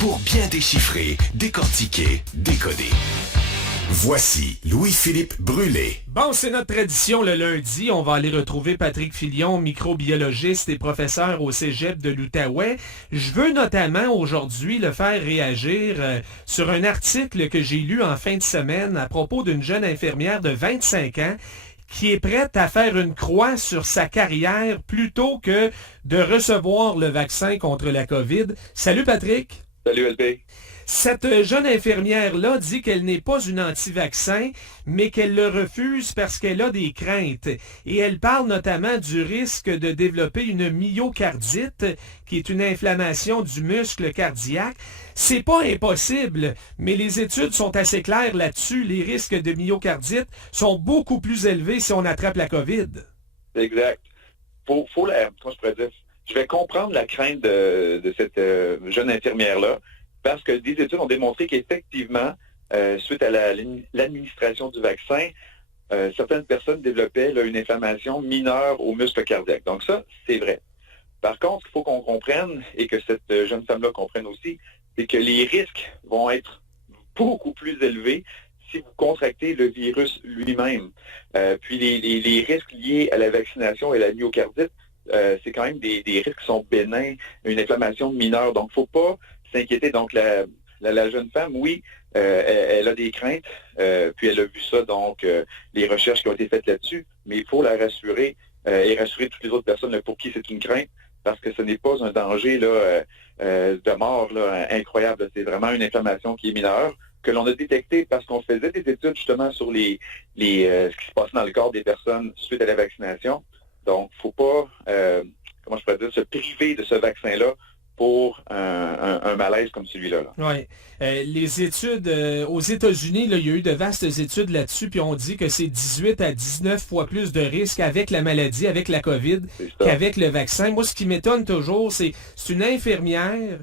pour bien déchiffrer, décortiquer, décoder. Voici Louis-Philippe Brûlé. Bon, c'est notre tradition le lundi. On va aller retrouver Patrick Filion, microbiologiste et professeur au Cégep de l'Outaouais. Je veux notamment aujourd'hui le faire réagir sur un article que j'ai lu en fin de semaine à propos d'une jeune infirmière de 25 ans qui est prête à faire une croix sur sa carrière plutôt que de recevoir le vaccin contre la COVID. Salut Patrick. Salut LP. Cette jeune infirmière-là dit qu'elle n'est pas une anti-vaccin, mais qu'elle le refuse parce qu'elle a des craintes. Et elle parle notamment du risque de développer une myocardite, qui est une inflammation du muscle cardiaque. C'est pas impossible, mais les études sont assez claires là-dessus. Les risques de myocardite sont beaucoup plus élevés si on attrape la COVID. Exact. Comment je pourrais dire? Je vais comprendre la crainte de cette jeune infirmière-là, parce que des études ont démontré qu'effectivement, suite à l'administration du vaccin, certaines personnes développaient une inflammation mineure au muscle cardiaque. Donc ça, c'est vrai. Par contre, il faut qu'on comprenne, et que cette jeune femme-là comprenne aussi, c'est que les risques vont être beaucoup plus élevés si vous contractez le virus lui-même. Puis les risques liés à la vaccination et à la myocardite, c'est quand même des risques qui sont bénins, une inflammation mineure. Donc, il ne faut pas s'inquiéter. Donc, la jeune femme, oui, elle a des craintes, puis elle a vu ça, donc, les recherches qui ont été faites là-dessus, mais il faut la rassurer et rassurer toutes les autres personnes là, pour qui c'est une crainte, parce que ce n'est pas un danger là, de mort là, incroyable. C'est vraiment une inflammation qui est mineure, que l'on a détectée parce qu'on faisait des études justement sur ce qui se passait dans le corps des personnes suite à la vaccination. Donc, il ne faut pas, comment je pourrais dire, se priver de ce vaccin-là pour un malaise comme celui-là. Oui. Les études aux États-Unis, là, il y a eu de vastes études là-dessus, puis on dit que c'est 18 à 19 fois plus de risques avec la maladie, avec la COVID, qu'avec le vaccin. Moi, ce qui m'étonne toujours, c'est une infirmière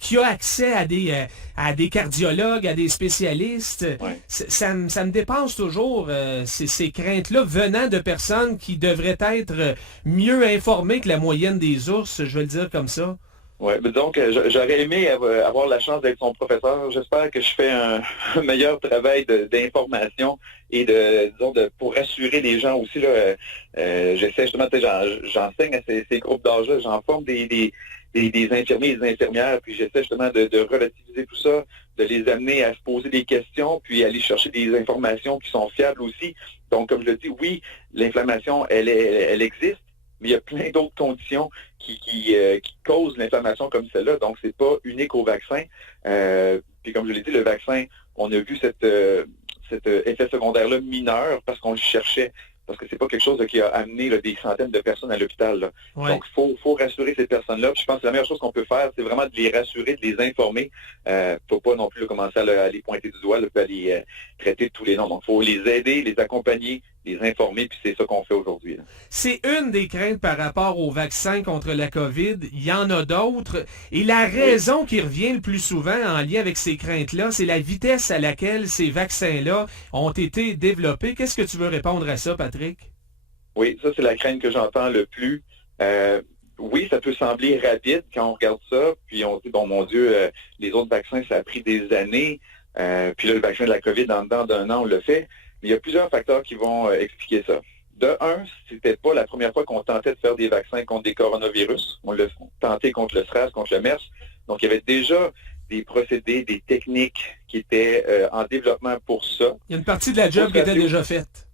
qui a accès à des cardiologues, à des spécialistes. Ouais. Ça me dépasse toujours, ces craintes-là, venant de personnes qui devraient être mieux informées que la moyenne des ours, je vais le dire comme ça. Oui, donc j'aurais aimé avoir la chance d'être son professeur. J'espère que je fais un meilleur travail d'information et pour rassurer les gens aussi. J'essaie justement, j'enseigne à ces groupes d'âge-là, j'en forme des infirmiers et des infirmières, puis j'essaie justement de relativiser tout ça, de les amener à se poser des questions, puis aller chercher des informations qui sont fiables aussi. Donc, comme je le dis, oui, l'inflammation, elle existe, mais il y a plein d'autres conditions qui causent l'inflammation comme celle-là. Donc, c'est pas unique au vaccin. Puis comme je l'ai dit, le vaccin, on a vu cet effet secondaire-là mineur parce qu'on le cherchait. Parce que c'est pas quelque chose qui a amené des centaines de personnes à l'hôpital. Ouais. Donc, il faut rassurer ces personnes-là. Puis je pense que la meilleure chose qu'on peut faire, c'est vraiment de les rassurer, de les informer. Faut pas non plus commencer à les pointer du doigt, à les traiter de tous les noms. Donc, il faut les aider, les accompagner, les informer, puis c'est ça qu'on fait aujourd'hui. C'est une des craintes par rapport au vaccin contre la COVID. Il y en a d'autres. Et la raison qui revient le plus souvent en lien avec ces craintes-là, c'est la vitesse à laquelle ces vaccins-là ont été développés. Qu'est-ce que tu veux répondre à ça, Patrick? Oui, ça, c'est la crainte que j'entends le plus. Oui, ça peut sembler rapide quand on regarde ça, puis on se dit, bon, mon Dieu, les autres vaccins, ça a pris des années. Puis là, le vaccin de la COVID, en dedans d'un an, on le fait. Mais il y a plusieurs facteurs qui vont expliquer ça. De un, c'était pas la première fois qu'on tentait de faire des vaccins contre des coronavirus. On l'a tenté contre le SRAS, contre le MERS. Donc, il y avait déjà des procédés, des techniques qui étaient en développement pour ça. Il y a une partie de la job qui était déjà faite.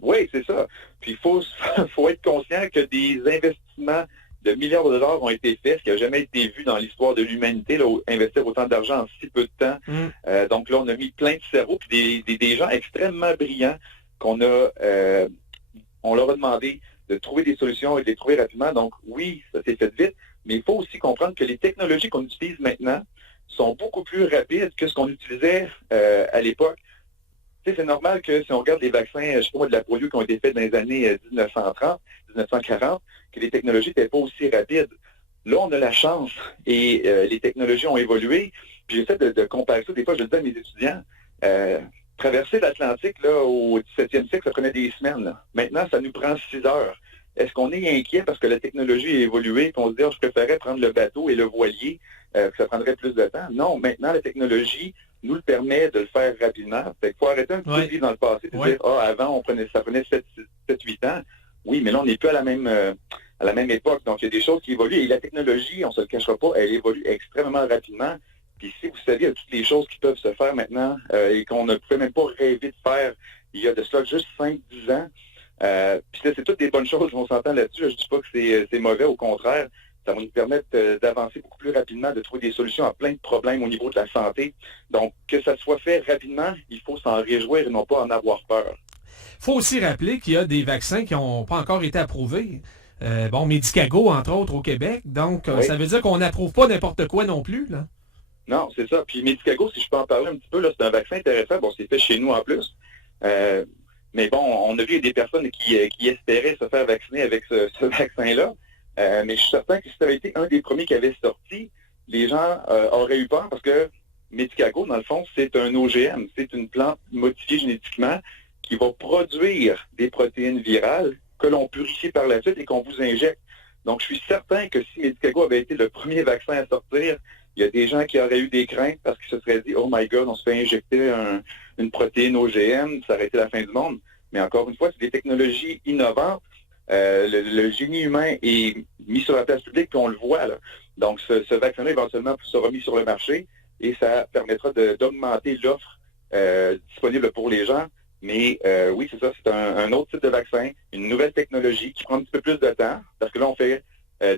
Oui, c'est ça. Puis, il faut être conscient que des investissements de milliards de dollars ont été faits, ce qui n'a jamais été vu dans l'histoire de l'humanité, là, investir autant d'argent en si peu de temps. Donc là, on a mis plein de cerveaux, puis des gens extrêmement brillants on leur a demandé de trouver des solutions et de les trouver rapidement. Donc oui, ça s'est fait vite, mais il faut aussi comprendre que les technologies qu'on utilise maintenant sont beaucoup plus rapides que ce qu'on utilisait à l'époque. Tu sais, c'est normal que si on regarde les vaccins, je sais pas moi, de la polio qui ont été faits dans les années 1930, 1940, que les technologies n'étaient pas aussi rapides. Là, on a la chance et les technologies ont évolué. Puis j'essaie de comparer ça. Des fois, je le dis à mes étudiants, traverser l'Atlantique là, au 17e siècle, ça prenait des semaines. Là. Maintenant, ça nous prend 6 heures. est-ce qu'on est inquiet parce que la technologie a évolué et qu'on se dit, je préférais prendre le bateau et le voilier, que ça prendrait plus de temps? Non, maintenant, la technologie nous le permet de le faire rapidement. Fait qu'il faut arrêter un petit peu de vivre dans le passé et dire, avant, ça prenait 7-8 ans. Oui, mais là, on n'est plus à la même époque. Donc, il y a des choses qui évoluent. Et la technologie, on ne se le cachera pas, elle évolue extrêmement rapidement. Puis si vous saviez toutes les choses qui peuvent se faire maintenant et qu'on ne pouvait même pas rêver de faire il y a de cela juste 5-10 ans, puis c'est toutes des bonnes choses, on s'entend là-dessus. Je ne dis pas que c'est mauvais, au contraire. Ça va nous permettre d'avancer beaucoup plus rapidement, de trouver des solutions à plein de problèmes au niveau de la santé. Donc, que ça soit fait rapidement, il faut s'en réjouir et non pas en avoir peur. Il faut aussi rappeler qu'il y a des vaccins qui n'ont pas encore été approuvés. Medicago, entre autres, au Québec. Donc, ça veut dire qu'on n'approuve pas n'importe quoi non plus, là. Non, c'est ça. Puis Medicago, si je peux en parler un petit peu, là, c'est un vaccin intéressant. Bon, c'est fait chez nous en plus. Mais bon, on a vu des personnes qui espéraient se faire vacciner avec ce vaccin-là. Mais je suis certain que si ça avait été un des premiers qui avait sorti, les gens auraient eu peur parce que Medicago, dans le fond, c'est un OGM. C'est une plante modifiée génétiquement qui va produire des protéines virales que l'on purifie par la suite et qu'on vous injecte. Donc, je suis certain que si Medicago avait été le premier vaccin à sortir, il y a des gens qui auraient eu des craintes parce qu'ils se seraient dit « Oh my God, on se fait injecter une protéine OGM, ça aurait été la fin du monde. » Mais encore une fois, c'est des technologies innovantes. Le génie humain est mis sur la place publique, puis on le voit, là. Donc, ce vaccin-là, éventuellement, sera mis sur le marché et ça permettra d'augmenter l'offre disponible pour les gens. Mais oui, c'est ça, c'est un autre type de vaccin, une nouvelle technologie qui prend un petit peu plus de temps, parce que là, on fait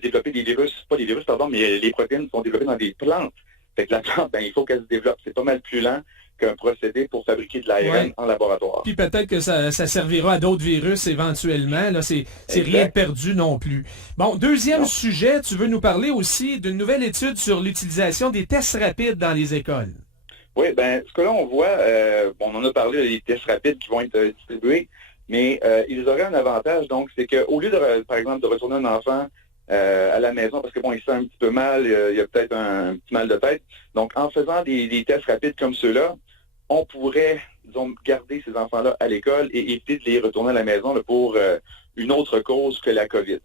développer des virus, pas des virus, pardon, mais les protéines sont développées dans des plantes. Fait que la plante, il faut qu'elle se développe. C'est pas mal plus lent qu'un procédé pour fabriquer de l'ARN en laboratoire. Puis peut-être que ça servira à d'autres virus éventuellement. Là, c'est rien de perdu non plus. Bon, deuxième sujet, tu veux nous parler aussi d'une nouvelle étude sur l'utilisation des tests rapides dans les écoles. Oui, ce que là, on voit, on en a parlé, les tests rapides qui vont être distribués, mais ils auraient un avantage, donc, c'est qu'au lieu, par exemple, de retourner un enfant à la maison, parce que il se sent un petit peu mal, il y a peut-être un petit mal de tête, donc, en faisant des tests rapides comme ceux-là, on pourrait, disons, garder ces enfants-là à l'école et éviter de les retourner à la maison là, pour une autre cause que la COVID.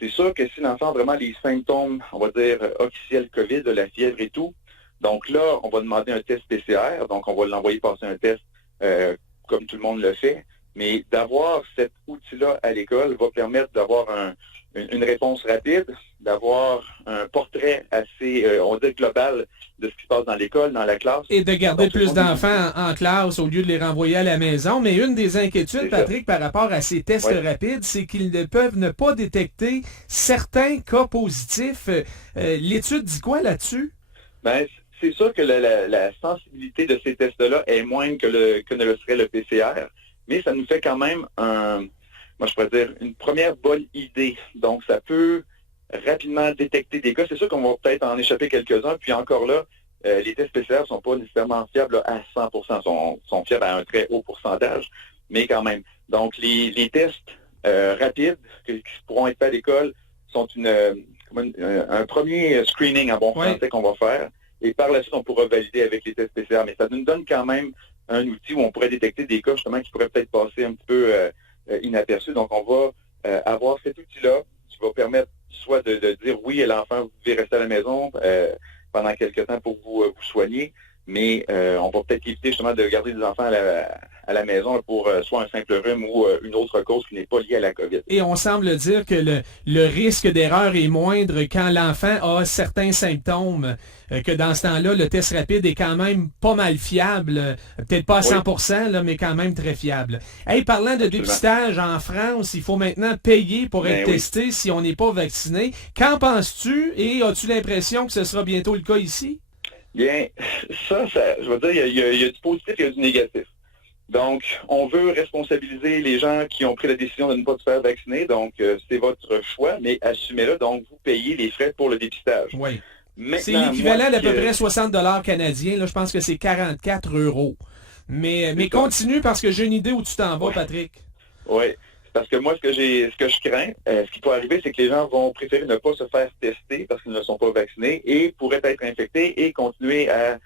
C'est sûr que si l'enfant a vraiment les symptômes, on va dire, officiels COVID, de la fièvre et tout, donc là, on va demander un test PCR, donc on va l'envoyer passer un test comme tout le monde le fait, mais d'avoir cet outil-là à l'école va permettre d'avoir une réponse rapide, d'avoir un portrait assez, on va dire, global de ce qui se passe dans l'école, dans la classe. Et de garder plus d'enfants en classe au lieu de les renvoyer à la maison. Mais une des inquiétudes, Patrick, par rapport à ces tests rapides, c'est qu'ils ne peuvent ne pas détecter certains cas positifs. L'étude dit quoi là-dessus? C'est sûr que la sensibilité de ces tests-là est moindre que ne le serait le PCR, mais ça nous fait quand même moi je pourrais dire, une première bonne idée. Donc, ça peut rapidement détecter des cas. C'est sûr qu'on va peut-être en échapper quelques-uns, puis encore là, les tests PCR ne sont pas nécessairement fiables à 100%, sont fiables à un très haut pourcentage, mais quand même. Donc, les tests rapides qui pourront être faits à l'école sont un premier screening en bon français qu'on va faire. Et par la suite, on pourra valider avec les tests PCR. Mais ça nous donne quand même un outil où on pourrait détecter des cas justement qui pourraient peut-être passer un petit peu inaperçus. Donc, on va avoir cet outil-là qui va permettre soit de dire oui, l'enfant, vous devez rester à la maison pendant quelques temps pour vous soigner, mais on va peut-être éviter justement de garder des enfants à la maison pour soit un simple rhume ou une autre cause qui n'est pas liée à la COVID. Et on semble dire que le risque d'erreur est moindre quand l'enfant a certains symptômes, que dans ce temps-là, le test rapide est quand même pas mal fiable, peut-être pas à 100%, là, mais quand même très fiable. Hey, parlant de dépistage en France, il faut maintenant payer pour être testé si on n'est pas vacciné. Qu'en penses-tu et as-tu l'impression que ce sera bientôt le cas ici? Bien, ça je veux dire, il y a du positif et il y a du négatif. Donc, on veut responsabiliser les gens qui ont pris la décision de ne pas se faire vacciner. Donc, c'est votre choix, mais assumez-le. Donc, vous payez les frais pour le dépistage. Oui. C'est l'équivalent d'à peu près 60 $ canadiens. Là, je pense que c'est 44 €. Mais continue parce que j'ai une idée où tu t'en vas, Patrick. Oui. Parce que moi, ce que je crains, ce qui peut arriver, c'est que les gens vont préférer ne pas se faire tester parce qu'ils ne sont pas vaccinés et pourraient être infectés et continuer à,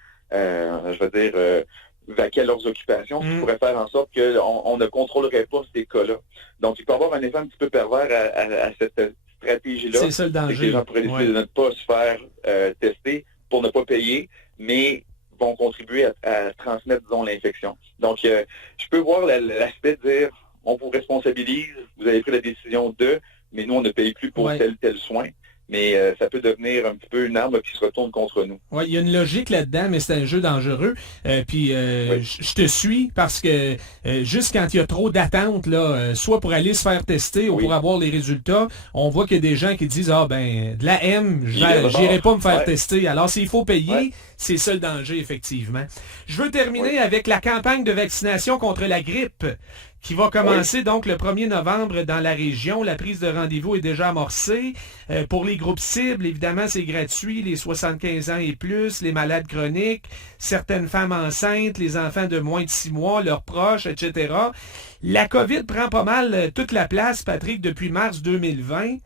vaquer à leurs occupations, ce qui pourrait faire en sorte qu'on ne contrôlerait pas ces cas-là. Donc, il peut y avoir un effet un petit peu pervers à cette stratégie-là. C'est ça le danger. Les gens pourraient décider de ne pas se faire tester pour ne pas payer, mais vont contribuer à transmettre, disons, l'infection. Donc, je peux voir l'aspect de dire, on vous responsabilise, vous avez pris la décision mais nous, on ne paye plus pour tel soin. Mais ça peut devenir un petit peu une arme qui se retourne contre nous. Oui, il y a une logique là-dedans, mais c'est un jeu dangereux. Je te suis parce que juste quand il y a trop d'attentes, là, soit pour aller se faire tester ou pour avoir les résultats, on voit qu'il y a des gens qui disent de la M, j'irai pas me faire tester. Alors s'il faut payer, c'est ça le danger, effectivement. Je veux terminer avec la campagne de vaccination contre la grippe, qui va commencer donc le 1er novembre dans la région. La prise de rendez-vous est déjà amorcée. Pour les groupes cibles, évidemment, c'est gratuit. Les 75 ans et plus, les malades chroniques, certaines femmes enceintes, les enfants de moins de 6 mois, leurs proches, etc. La COVID prend pas mal toute la place, Patrick, depuis mars 2020.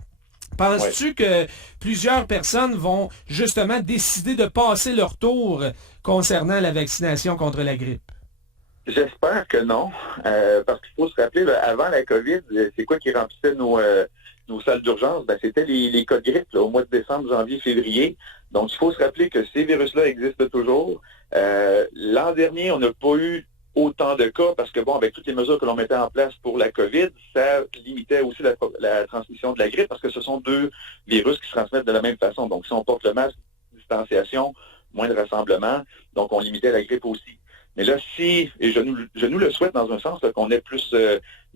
Penses-tu que plusieurs personnes vont justement décider de passer leur tour concernant la vaccination contre la grippe? J'espère que non, parce qu'il faut se rappeler, avant la COVID, c'est quoi qui remplissait nos salles d'urgence? C'était les cas de grippe au mois de décembre, janvier, février. Donc, il faut se rappeler que ces virus-là existent toujours. L'an dernier, on n'a pas eu autant de cas parce que, avec toutes les mesures que l'on mettait en place pour la COVID, ça limitait aussi la transmission de la grippe parce que ce sont deux virus qui se transmettent de la même façon. Donc, si on porte le masque, distanciation, moins de rassemblement, donc on limitait la grippe aussi. Mais là, et je nous le souhaite dans un sens, qu'on ait plus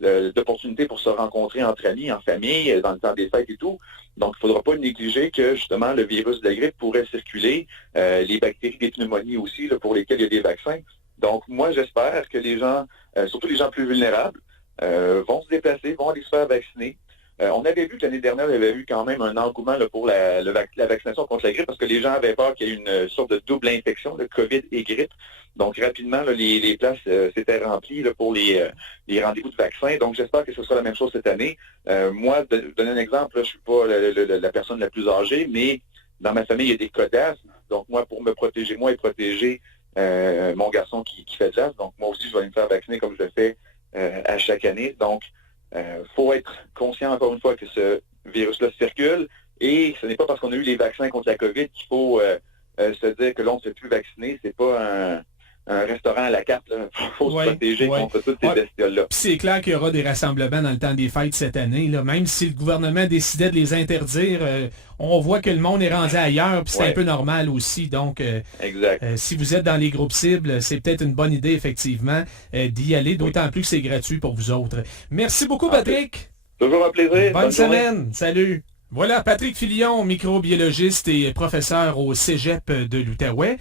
d'opportunités pour se rencontrer entre amis, en famille, dans le temps des fêtes et tout. Donc, il ne faudra pas négliger que, justement, le virus de la grippe pourrait circuler, les bactéries des pneumonies aussi, pour lesquelles il y a des vaccins. Donc, moi, j'espère que les gens, surtout les gens plus vulnérables, vont se déplacer, vont aller se faire vacciner. On avait vu que l'année dernière, il y avait eu quand même un engouement pour la vaccination contre la grippe parce que les gens avaient peur qu'il y ait une sorte de double infection de COVID et grippe. Donc, rapidement, les places s'étaient remplies pour les rendez-vous de vaccins. Donc, j'espère que ce sera la même chose cette année. Moi, de donner un exemple, je ne suis pas la personne la plus âgée, mais dans ma famille, il y a des cas d'asthme. Donc, moi, pour me protéger, moi et protéger mon garçon qui fait de l'asthme, donc moi aussi, je vais me faire vacciner comme je le fais à chaque année. Donc, faut être conscient, encore une fois, que ce virus-là circule et ce n'est pas parce qu'on a eu les vaccins contre la COVID qu'il faut se dire que l'on ne se fait plus vacciner. C'est pas un restaurant à la carte. Il faut se protéger contre toutes ces bestioles-là. Puis c'est clair qu'il y aura des rassemblements dans le temps des fêtes cette année. Là. Même si le gouvernement décidait de les interdire, on voit que le monde est rendu ailleurs, puis c'est un peu normal aussi. Donc, si vous êtes dans les groupes cibles, c'est peut-être une bonne idée, effectivement, d'y aller, d'autant plus que c'est gratuit pour vous autres. Merci beaucoup, Patrick. Toujours un plaisir. Bonne semaine. Salut. Voilà, Patrick Filion, microbiologiste et professeur au Cégep de l'Outaouais.